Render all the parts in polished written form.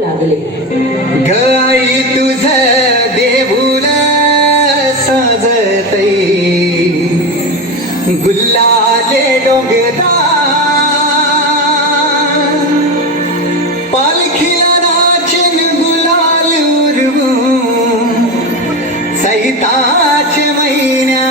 लागले. गाई तुझ देऊळ साजतई गुल्लाले डोंगरा पालखीला नाचन गुलाल उरवून सैताच्या महिन्या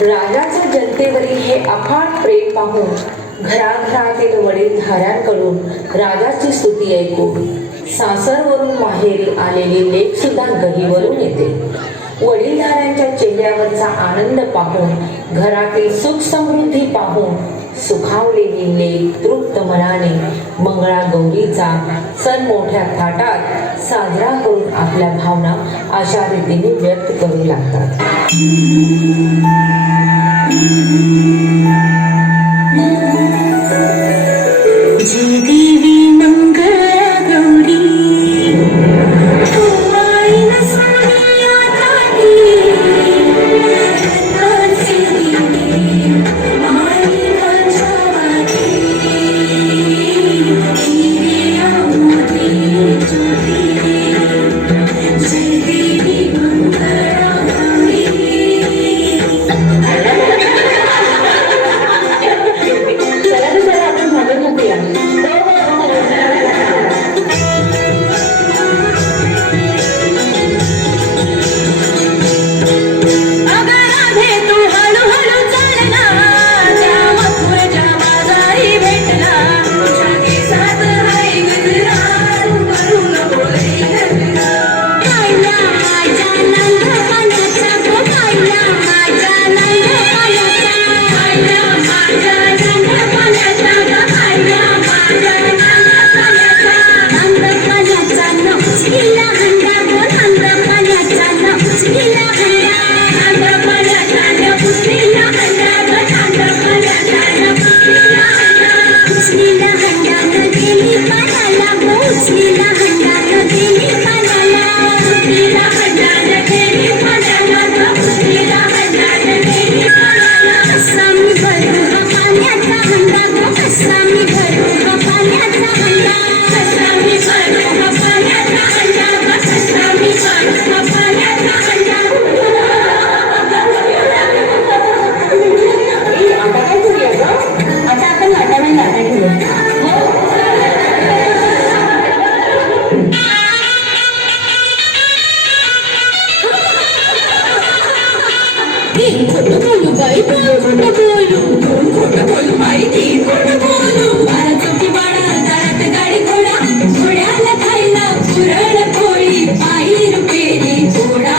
राजाचं जनतेवरील हे अफाट प्रेम पाहून घराघरातील वडीलधाऱ्यांकडून राजाची स्तुती ऐकून सासरवरून माहेरी आलेली लेक सुद्धा गहिवरून येते. वडीलधाऱ्यांच्या चेहऱ्यावरचा आनंद पाहून, घरातील सुख समृद्धी पाहून सुखावलेली लेक तृप्त मनाने मंगळागौरीचा सण मोठ्या थाटात साजरा करून आपल्या भावना अशा रीतीने व्यक्त करू लागतात. खोटं बोलू माहिती खोटं बोलू बारा चौकी वाडा दारात गाडी घोडा घोड्याला खायला पुरण पोळी पायी रुपेरी घोडा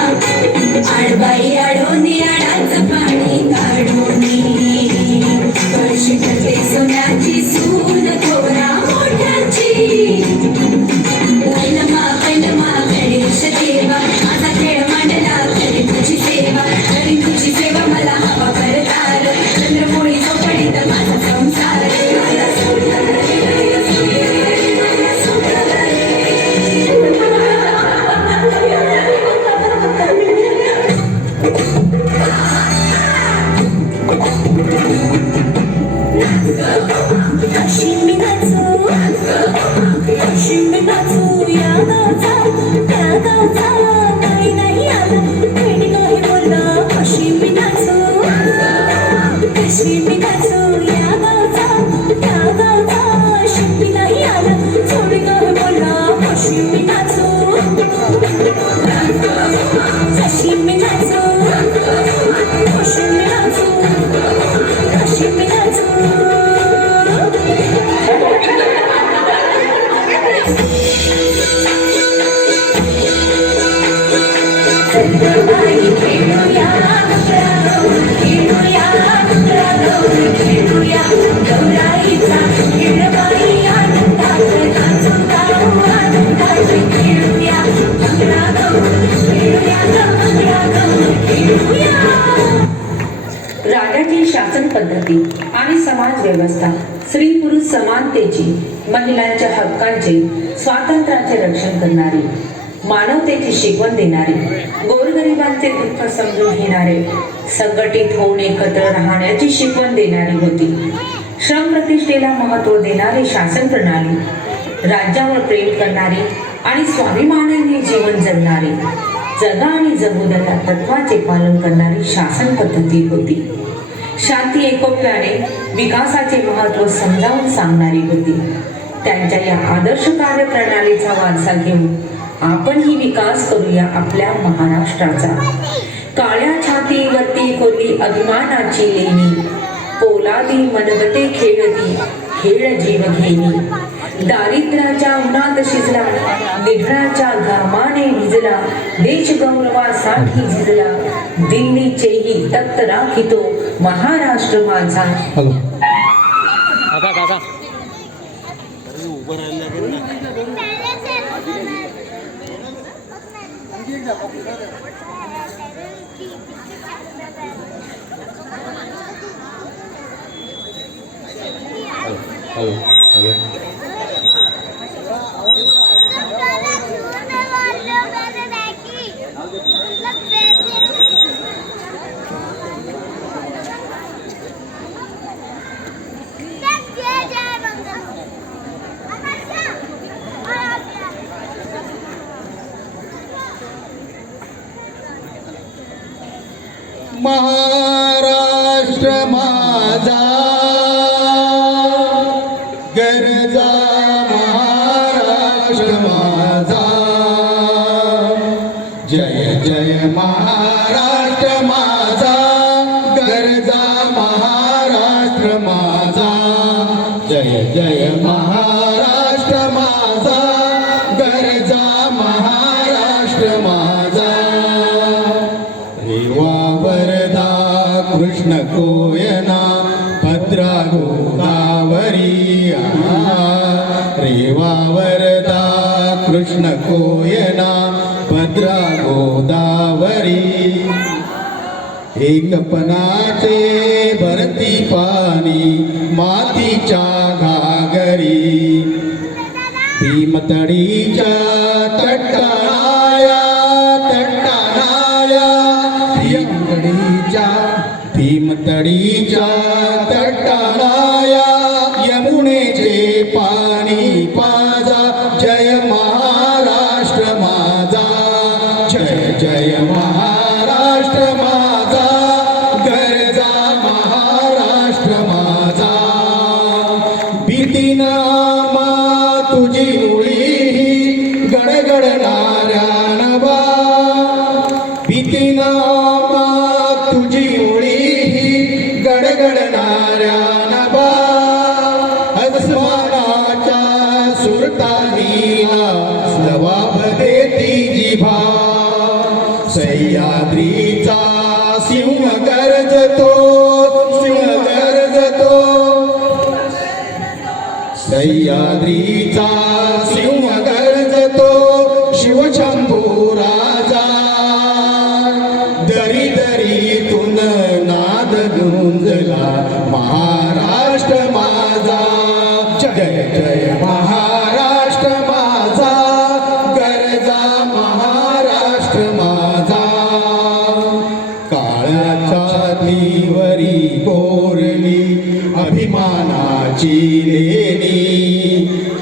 आडबाई आडोनी आडाचं पाणी काढोनी कळशी ठरते सोन्याची सून थोरा मोठ्याची पैलमा गणेश देवा माझा खेळ मांडला करी तुझी सेवा मला हवा करतार चंद्रमोळी चौकडीत माझा संसार मला सोडलं रे, मला सोडलं रे. अशी मी नाचू या गावचा त्या गावचा नाही आला खेळी नाही बोलला कशी मी नाचू या गावचा त्या गावचा शिंपी नाही आला थोडी नाही बोलला कशी मी नाचू कशी मी नाचू खेळूया गौराईचा खेळबाई आनंदात नाचू गाऊ आनंदात खेळूया राज्याची शासन पद्धती आणि समाज व्यवस्था स्त्री पुरुष समानतेची महिलांच्या हक्कांचे स्वातंत्र्याचे रक्षण करणारी मानवतेची शिकवण देणारी गोरगरिबांचे दुःख समजून घेणारे संघटित होऊन एकत्र राहण्याची शिकवण देणारी होती. श्रम प्रतिष्ठेला महत्त्व देणारी शासन प्रणाली, राज्यावर प्रेम करणारी आणि स्वाभिमानाने जीवन जगणारी, जगा आणि जगू द्या या तत्वाचे पालन करणारी शासन पद्धती होती. शांती एकोप्याने विकासाचे महत्त्व समजावून सांगणारी होती. त्यांच्या या आदर्श कार्यप्रणालीचा वारसा घेऊन आपणही विकास करूया आपल्या महाराष्ट्राचा. काळ्या छातीवरती कोरली अभिमानाची लेणी, पोलादी मनगटे खेळती खेळ जीव घेणी. दारिद्र्याच्या उन्हात शिजला, निधनाच्या घामाने भिजला, देश गौरवासाठी झिजला, दिल्लीचेही तख्त राखितो महाराष्ट्र माझा. महाराष्ट्र माझा गरजा, महाराष्ट्र माझा जय जय महाराष्ट्र माझा गरजा, महाराष्ट्र माझा जय जय महाराष्ट्र माझा गरजा, महाराष्ट्र माझा. वरदा कृष्ण कोयना भद्रा गोदावरी, रेवा वरदा कृष्ण कोयना भद्रा गोदावरी. एकपणाचे भरती पाणी मातीच्या घागरी, भीमतडीच्या तटाया भीमतडीच्या तटाया यमुनेचे पाणी पाजा. जय महाराष्ट्र माझा, जय जय महाराष्ट्र माझा गरजा, महाराष्ट्र माझा. भीतीना मा तुझी मुळी गडगडणाऱ्या नभा, भीतीना तुझी उडी गडगडणाऱ्या सह्याद्रीचा सिंह गर्जतो, सिंह गर्जतो, सह्याद्रीचा सिंह गर्जतो, शिवशंभू राजा दरी दरीतून नाद गुंजला महाराष्ट्र माझा, जय जय महाराष्ट्र माझा, गरजा महाराष्ट्र माझा. काळाच्या धीवरी कोरली अभिमानाची लेणी,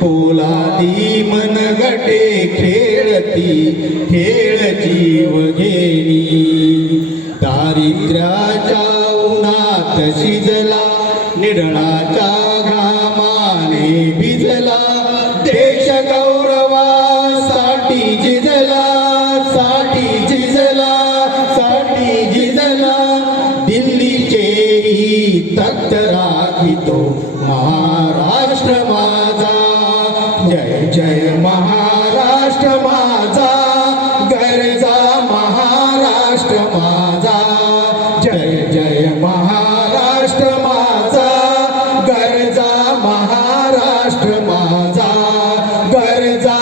पोलादी मनगटे खेळती खेळ जीव घेणी. दारिद्र्याच्या उन्हात शिजला, निडळाच्या घामाने भिजला, देश गौरवासाठी झिजला, साठी झिजला, साठी झिजला. दिल्लीचेही तख्त राखितो महाराष्ट्र माझा, जय जय महाराष्ट्र माझा, गरजा महाराष्ट्र माझा, जय जय महाराष्ट्र माझा, गरजा महाराष्ट्र माझा, गरजा